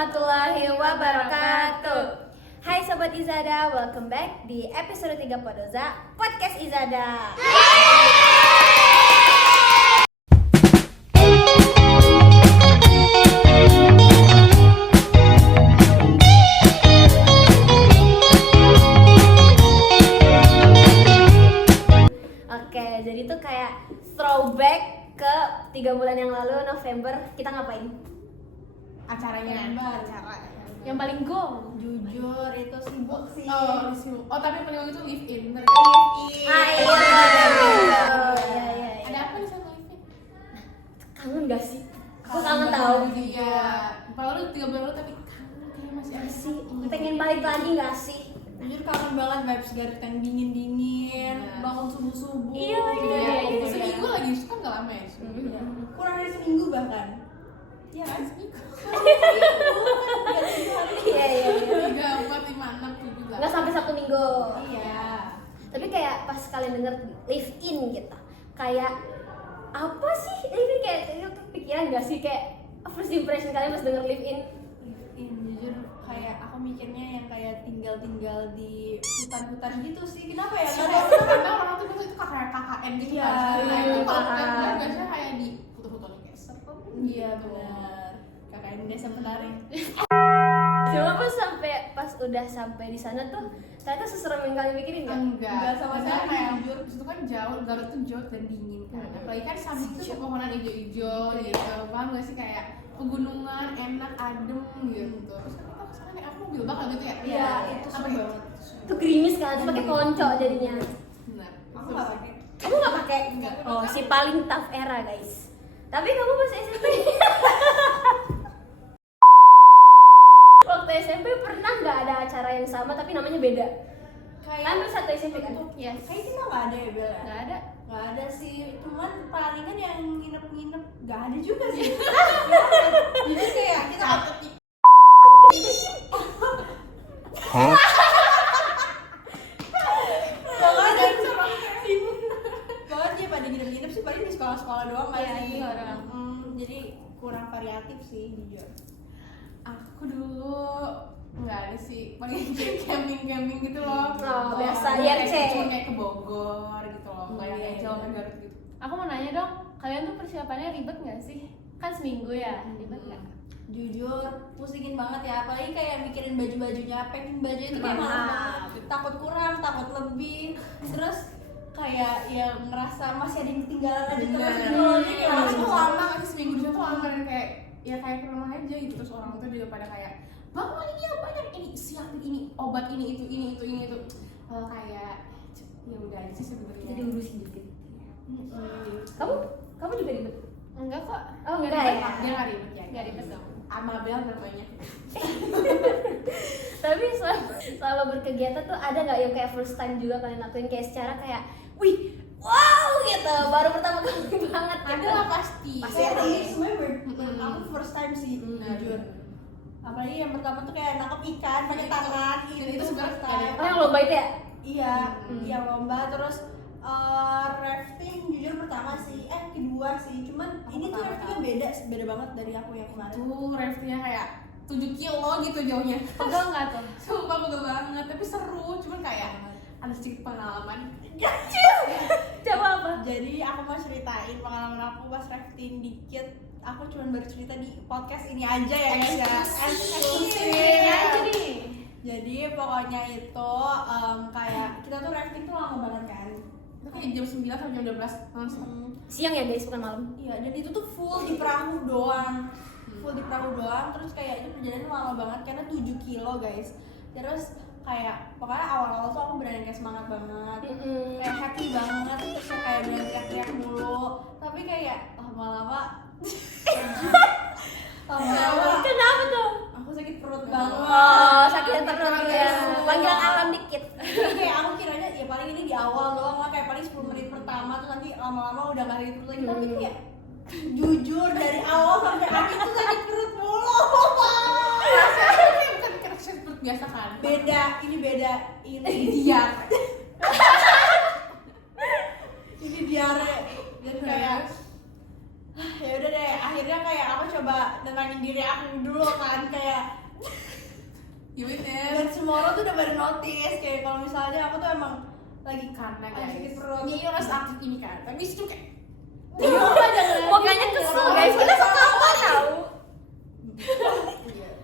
warahmatullahi wabarakatuh. Hai Sobat Izada, welcome back di episode 3 Podoza, Podcast Izada. Oke, jadi tuh kayak throwback ke 3 bulan yang lalu, November, kita ngapain? Acaranya Yang paling go. Jujur itu sibuk sih. Oh tapi paling waktu itu live in. Iya. Ada apa di sana live in? Kangen gak sih? Aku kangen tahu. Iya. Padahal 3 bulan lalu tapi kangen kayak masih Gak ada sih? Pengen balik lagi gak sih? Jujur kangen banget vibes Garut yang dingin-dingin, bangun subuh-subuh. Iya. Seminggu lagi itu kan gak lama ya. Kurang dari seminggu bahkan. Iya kan seminggu. Iya. 3, 4, 5, 6, 7, 8. Gak sampai 1 minggu. Iya. Tapi kayak pas kalian denger live in gitu, kayak apa sih? Ini kayak kepikiran gak sih kayak first impression kalian pas denger live in? Jujur kayak aku mikirnya yang kayak tinggal di hutan-hutan gitu sih. Kenapa ya? Karena orang tuh biasa itu KKN gitu Iya, kan. Nah itu kalau KKN. kan biasanya kayak di foto-foto kayak serem. Iya benar. KKN Desa Penari. Cuma pas udah sampai di sana tuh ternyata seserem yang kalian mikirin gak? Enggak sama Maksudnya sekali, kayak jujur. itu kan jauh, Garut tuh jauh dan dingin kan. Apalagi kan samping itu pepohonan hijau-hijau gitu. Paham gak sih kayak pegunungan enak adem gitu. Terus kan kita kesana naik mobil bakal gitu ya. Iya, itu Apa seru ya? banget. Tuh gerimis kan, terus pakai konco jadinya. Benar. Aku nggak pakai. Kamu gak pakai? Enggak. Oh, si paling tough era guys. Tapi kamu masih SMP. Waktu SMP pernah nggak ada acara yang sama tapi namanya beda? Kan lu satu SMP kan? Yes. Kayak kita nggak ada ya Bel? Nggak ada. Nggak ada sih, cuman palingan yang nginep-nginep nggak ada juga sih. Jadi kayak kita Pokoknya dia pada nginep-nginep sih paling di sekolah-sekolah doang nggak Iya, sih? iya, orang. Jadi kurang variatif sih jujur. Aku dulu enggak ada sih, paling kayak camping gitu loh. Oh, biasa, Kayak IRC. cuma kayak ke Bogor gitu loh, kayak Iya, Jauh iya. ke Garut gitu. Aku mau nanya dong, kalian tuh persiapannya ribet nggak sih? Kan seminggu ya, ribet nggak? Jujur pusingin banget ya, apalagi kayak mikirin baju-bajunya, packing baju itu kayak Mahal. mahal banget. Takut kurang, takut lebih, terus kayak ya ngerasa masih ada yang ketinggalan aja terus gitu loh. Jadi kayak Karena langsung tuh lama kan seminggu di sana tuh lama dan kayak ya kayak ke rumah aja gitu, terus orang tuh juga pada kayak bang ini yang banyak ini siapin ini obat ini itu kayak ya udah aja sih sebenarnya. Jadi urusin dikit. Kamu juga ribet? Enggak kok, Oh enggak Enggak ya? Dia nggak ribet ya, nggak ribet dong. Amabel namanya. Tapi selama berkegiatan tuh ada nggak yang kayak first time juga kalian lakuin kayak secara kayak, wih, wow gitu, baru pertama kali banget gitu. Ada lah pasti. Pasti ada. semuanya aku first time sih jujur. Apalagi yang pertama tuh kayak nangkep ikan pakai tangan, itu first sebenarnya time. Oh yang lomba itu ya? Iya, yang lomba terus rafting jujur pertama sih, kedua sih. Cuman ini tuh raftingnya beda banget dari aku yang kemarin. Tuh raftingnya kayak 7 kilo gitu jauhnya. Pegel nggak tuh? Sumpah betul banget, tapi seru, cuman kayak ada sedikit pengalaman. Coba apa? Jadi aku mau ceritain pengalaman aku pas rafting dikit. Aku cuma baru cerita di podcast ini aja ya guys ya. Eksklusif. Ini aja nih. Jadi pokoknya itu kayak kita tuh rafting tuh lama banget kan. Itu kayak jam 9 sampai jam 12 nonstop. Siang ya guys, bukan malam. Iya, dan itu tuh full di perahu doang. Full di perahu doang, terus kayak itu perjalanan lama banget karena 7 kilo guys. Terus kayak pokoknya awal-awal tuh aku beneran kayak semangat banget. Kayak happy banget, terus kayak beneran teriak-teriak mulu. Tapi kayak lama-lama Kenapa tuh? aku sakit perut banget. Oh, sakit perut ya. Kayak Panggilan alam dikit. Jadi kayak aku kiranya ya paling ini di awal doang lah, kayak paling 10 menit pertama, terus nanti lama-lama udah gak sakit perut lagi. Tapi kayak jujur dari awal sampai akhir tuh sakit perut mulu. Rasanya kayak bukan kerak seperti biasa kan. Beda, ini beda. Ini Dia. ini diare. Dan kayak ya udah deh, akhirnya kayak aku coba dengan nenangin diri aku dulu kan, kayak Gimana? dan semua orang tuh udah pada notice kayak kalau misalnya aku tuh emang lagi Karena sakit guys, perut. Nyi harus aktif ini kan, tapi disitu kayak Mukanya kesel guys, kita suka apa tahu.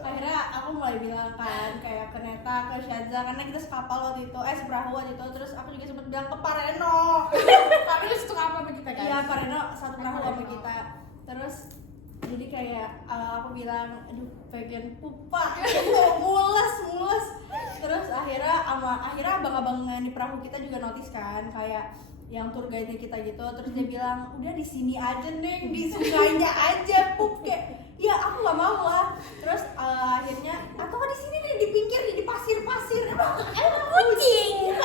Akhirnya aku mulai bilang kan kayak ke Neta, ke Syadza, karena kita sekapal waktu itu, seperahu waktu itu. Terus aku juga sempet bilang ke Pak Reno. tapi lu situ apa sama kita guys? Iya, Pak Reno satu perahu sama kita. Terus jadi kayak aku bilang, aduh pengen pupa, mules. Terus akhirnya abang-abang di perahu kita juga notice kan, kayak yang tour guide kita gitu. Terus dia bilang, udah di sini aja Neng, di sungainya aja pup, kayak ya aku nggak mau lah. Terus akhirnya atau di sini deh, di pinggir di pasir emang kucing.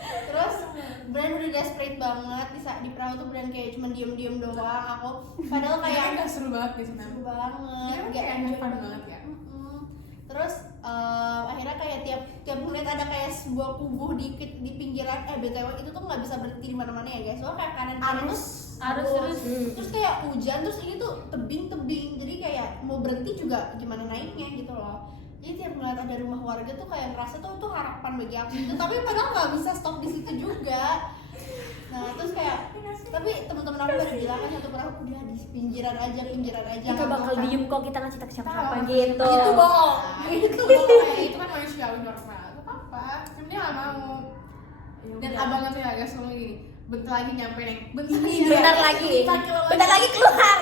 Terus Bran udah desperate banget di perahu tuh. Bran kayak cuma diem doang. Aku padahal kayak Kayak seru banget guys sebenarnya. seru banget, Iya, gak kayak enjoy fun banget ya. Terus akhirnya kayak tiap menit ada kayak sebuah kubuh dikit di pinggiran. BTW itu tuh nggak bisa berhenti di mana-mana ya guys. Soalnya kayak kanan kiri tuh Arus. terus kayak hujan, terus ini tuh tebing, jadi kayak mau berhenti juga gimana naiknya gitu loh. Jadi tiap ngeliat ada rumah warga tuh kayak ngerasa tuh itu harapan bagi aku gitu. Tapi padahal nggak bisa stop di situ juga. Nah terus kayak, tapi teman-teman aku baru bilang kan satu perahu udah di pinggiran aja. Kita bakal Makan. diem kok, kita nggak cerita ke siapa-siapa Tahu. gitu. Itu bohong. Itu bohong. Itu kan manusiawi normal. Gak apa-apa. Cuma dia gak mau. Dan abang tuh ya guys ngomong gini, bentar lagi nyampe Neng. Bentar lagi keluar.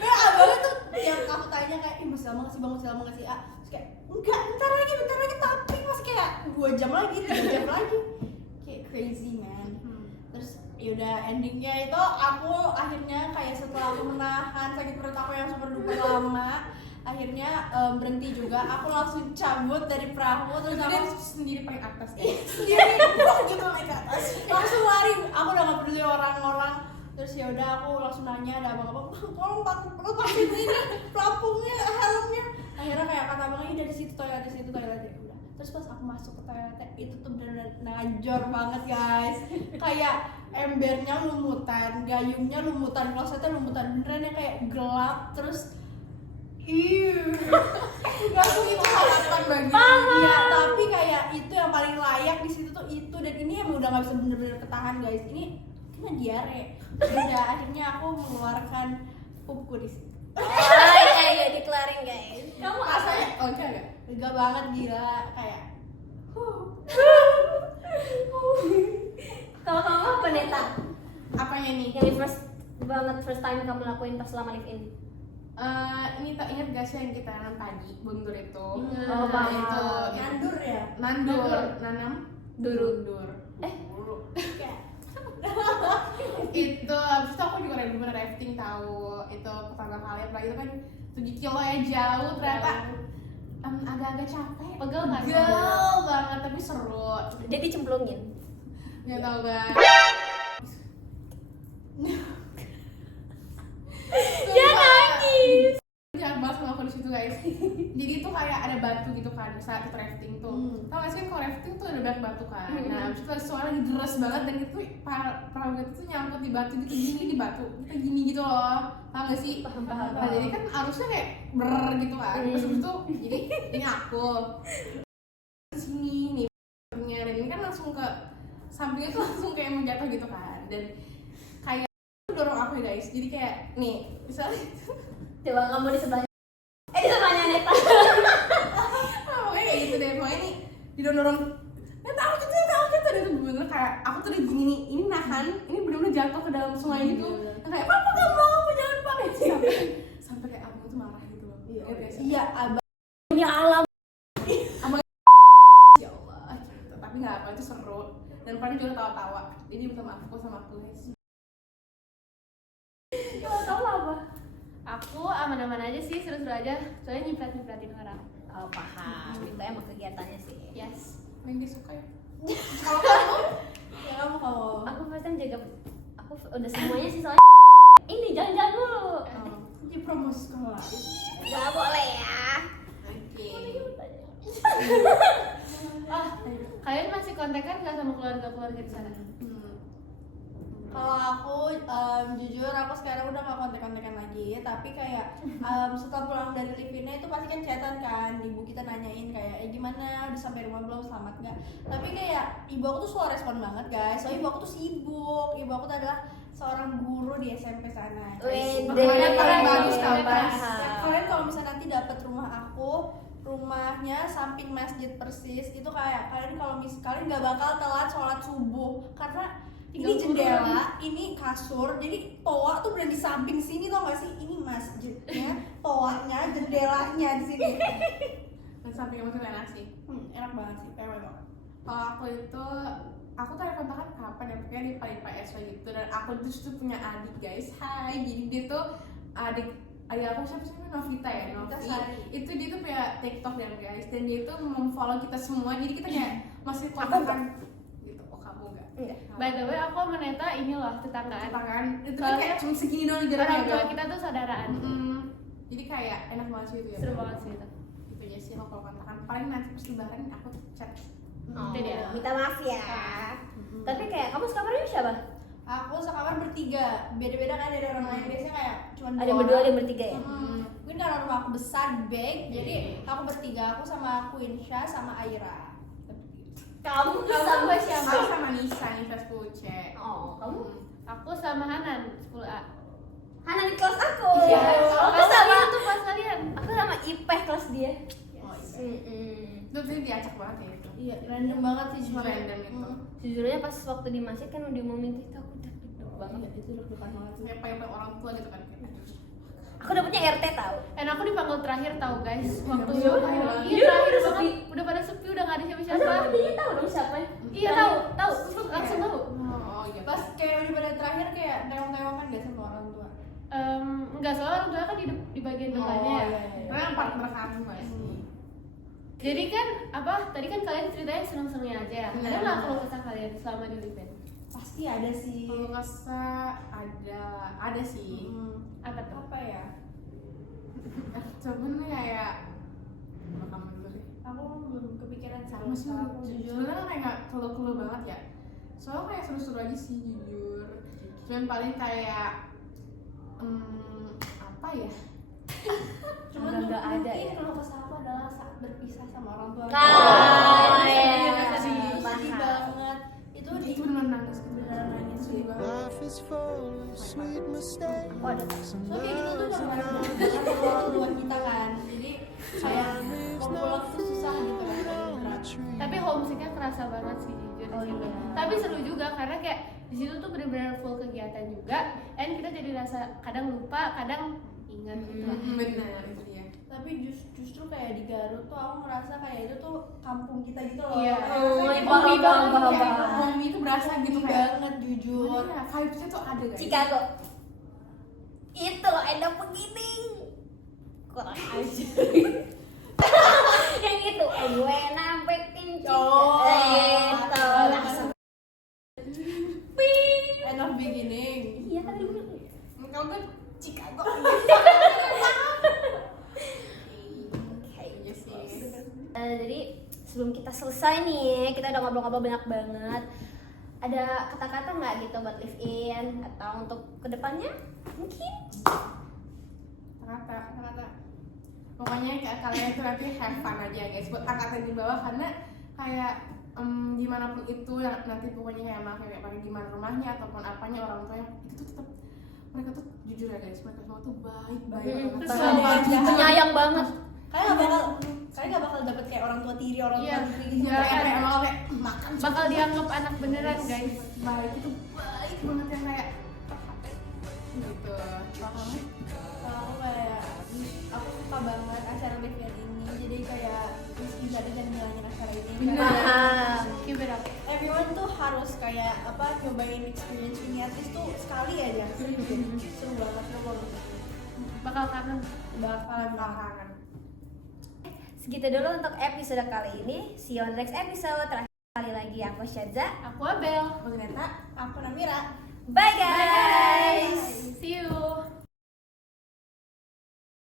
Ya abangnya tuh yang aku tanya kayak, masih lama nggak sih A? Terus kayak, enggak, bentar lagi tapi masih kayak 2 jam lagi, 3 jam lagi. Kayak crazy man. Terus yaudah endingnya itu aku akhirnya kayak setelah aku menahan sakit perut aku yang super duper lama, akhirnya berhenti juga. Aku langsung cabut dari perahu. Terus Dia aku sendiri paling atas ya. sendiri gitu naik ke atas, langsung lari. Aku udah gak peduli orang-orang. Terus ya udah aku langsung nanya ada abang-abang, tolong pakai ini pelampungnya, helmnya. Akhirnya kayak kata abangnya, udah di situ toilet ya udah. Terus pas aku masuk ke toiletnya itu tuh bener-bener najor banget guys. Kayak embernya lumutan, gayungnya lumutan, klosetnya lumutan, beneran yang kayak gelap. Terus nggak tuh itu harapan bagi dia, tapi kayak itu yang paling layak di situ tuh itu. Dan ini emang udah nggak bisa bener-bener ketahan guys, ini kena diare. Udah akhirnya aku mengeluarkan pupku di situ. Ya dikelarin guys. Kamu rasanya Oh enggak. lega banget, gila kayak Kalau kamu apa Neta? Apanya nih? Yang first time kamu lakuin pas selama live in? Ini tak ingat gak sih yang kita nanam pagi, bundur itu? Oh, paham. Itu nyandur ya. nanam Duru. bundur. Kayak Itu habis itu aku juga bener rafting tahu. Itu pertama kali apalagi itu kan 7 kilo ya, jauh ternyata. Agak-agak capek. Pegel kan? Pegel banget tapi seru. Dia dicemplungin. Nggak tahu guys. Dia nangis. Jangan bahas sama aku di situ guys. Jadi itu kayak ada batu gitu kan saat kita rafting tuh. Tahu nggak sih kalau rafting tuh ada banyak batu kan. Nah habis itu ada suara lagi deras banget dan itu perahu kita tuh nyangkut di batu gitu, gini di batu. Kita gini gitu loh. Tahu nggak sih? Paham. Nah, jadi kan arusnya kayak ber gitu kan. Terus habis itu jadi ini aku sini nih dan ini kan langsung ke sampingnya tuh langsung kayak mau jatuh gitu kan. Dan kayak dorong aku ya guys. Jadi kayak nih misalnya Coba kamu di sebelahnya. Di sebelahnya Neta. pokoknya kayak gitu deh. Pokoknya nih didorong tahu gitu dan itu bener kayak aku tuh udah gini nih, ini nahan, ini bener-bener jatuh ke dalam sungai gitu. Dan kayak papa gak mau, jangan pakai sampai kayak abang tuh marah gitu loh. Iya, abang Punya alam. Ya Allah gitu. Tapi nggak apa, itu seru dan paling juga tawa-tawa. Jadi minta maaf kok sama aku guys. Kalau kamu apa? Aku aman-aman aja sih, seru-seru aja. Soalnya nyiprat-nyipratin orang. Oh paham. Itu emang kegiatannya sih. Yes. Yang disuka ya. kalau kamu ya kamu Aku first time jaga. Aku udah semuanya sih soalnya. Ini jalan-jalan dulu. di promosi sekolah. Gak boleh ya. Oke. Kalian masih kontekan nggak sama keluarga-keluarga di sana? Kalau aku jujur aku sekarang udah gak kontek-kontekan lagi, tapi kayak setelah pulang dari live-innya itu pasti kan chatan kan, ibu kita nanyain kayak gimana, udah sampai rumah belum, selamat gak? Tapi kayak ibu aku tuh selalu respon banget guys, soalnya ibu aku tuh sibuk, ibu aku tuh adalah seorang guru di SMP sana. Wede, Kalian bagus keren. kabar. Kalian kalau misalnya nanti dapat rumah aku, rumahnya samping masjid persis, itu kayak kalian kalau kalian nggak bakal telat sholat subuh karena ini jendela, ini kasur, jadi toa tuh udah di samping sini, tau gak sih? Ini masjidnya, toanya, jendelanya di sini. Dan samping kamu tuh enak sih. Enak banget sih, enak banget. Kalau aku itu, aku tuh ada kontakan kapan ya, pokoknya di Palipa SW gitu. Dan aku tuh punya adik guys, hai. Jadi dia tuh adik aku siapa sih? Novita ya, Novita Novi. Sari. Itu dia tuh punya TikTok dan guys, dan dia tuh memfollow kita semua. Jadi kita kayak masih kontakan gitu. Oh kamu enggak? By the way, aku sama Neta ini loh tetanggaan. Tetanggaan itu kan Soalnya kayak cuma segini doang Orang jaraknya. tua kita tuh saudaraan. Jadi kayak enak banget sih itu ya. Seru banget sih itu. Itu aja sih kalau kontakan. Paling nanti pas lebaran aku chat. Itu dia. Minta maaf ya. Tapi kayak kamu sekamarnya siapa? Aku sekamar bertiga, beda-beda kan dari orang lain, biasanya kayak cuma Ada berdua, ada bertiga ya? Mungkin karena rumah aku besar, big, jadi aku bertiga, aku sama Queensha sama Aira. Kamu sama siapa? Aku sama Nisa 10C. Oh, kamu? Aku sama Hanan 10A. Hana di kelas aku. Iya. Aku Oh, sama itu kelas kalian. aku sama Ipeh kelas dia. Oh iya. Itu sih diacak banget ya itu. Iya, random banget sih Cuma jujur. random itu. Jujurnya pas waktu di masjid kan udah mau minta itu aku udah deg-deg banget. Iya, itu deg-degan banget sih. Kayak pakai orang tua gitu kan. Aku dapetnya RT tahu. Dan aku dipanggil terakhir tahu guys. Waktu Iya, iya terakhir banget. Udah pada sepi, udah nggak ada siapa-siapa. Padahal dia tahu dong siapa. Iya tahu, langsung tahu. Oh iya. Pas kayak udah pada terakhir kayak tewang-tewangan gak sama orang tua? Enggak, soalnya orang tua kan di bagian depannya ya. iya. Karena yang partner kamu gak sih? Jadi kan apa? Tadi kan kalian ceritanya seneng-senengnya aja ya. Ada nggak Benar. kalau kesah kalian selama di event? Pasti ada sih. Kalau kesah ada sih. Apa tuh? Apa ya? Cuman kayak kamu dulu deh. Aku belum kepikiran sih. Sama sih, Aku jujur. sebenarnya kayak nggak keluh-keluh banget ya. Soalnya kayak seru-seru aja sih jujur. Cuman paling kayak apa ya? Cuma Nggak ada ya? Kalau kesal aku adalah saat berpisah sama orang tua. iya. Sedih Paham. banget. Itu di Itu beneran nangis gitu. beneran nangis sedih banget. Life is full of sweet mistakes. Oh, ada. So kayak gitu tuh udah kemarin banget orang tua kita kan. Jadi kayak mau pulang tuh susah gitu kan. berat. Tapi homesicknya kerasa banget sih jujur di situ. Tapi seru juga karena kayak di situ tuh benar-benar full kegiatan juga. Dan kita jadi rasa kadang lupa, kadang ingat gitu lah. Benar itu dia. Tapi justru kayak di Garut tuh aku ngerasa kayak itu tuh kampung kita gitu loh. Iya. Kayak paham, homey paham, banget, paham, kayak paham. Homey itu berasa gitu homey kayak. banget jujur. Iya, vibes-nya tuh ada guys. Chicago. Itu loh ada begini. Kurang aja. Yang itu gue nampekin Oh, itu langsung. Ping. End of beginning. Iya kan dulu. Kalau gue Chicago. Iya sih. Jadi sebelum kita selesai nih, kita udah ngobrol-ngobrol banyak banget. Ada kata-kata nggak gitu buat live in atau untuk kedepannya? Mungkin. Kata. Pokoknya kayak kalian tuh nanti have fun aja guys buat angkatan di bawah karena kayak gimana pun itu nanti pokoknya kayak pakai gimana rumahnya ataupun apanya orang tuanya itu tuh tetap mereka tuh jujur ya guys, mereka semua tuh baik banget. Penyayang banget. Kalian nggak bakal dapet kayak orang tua tiri, orang tua Iya. tiri gitu. Iya, Kayak kayak malah kayak makan Bakal dianggap anak beneran guys. baik itu baik banget yang kayak gitu. Kalau kamu kalau aku kayak aku suka banget acara live in ini, jadi kayak bisa jangan ngilangin acara ini. Bener. Paham. Keep it up. Everyone tuh harus kayak apa nyobain experience ini at least tuh sekali aja. Seru banget. Bakal kangen. Bakalan kangen. Segitu dulu untuk episode kali ini. See you on the next episode. Terakhir kali lagi aku Syadza. Aku Abel. Aku Neta, aku Namira. Bye guys. See you.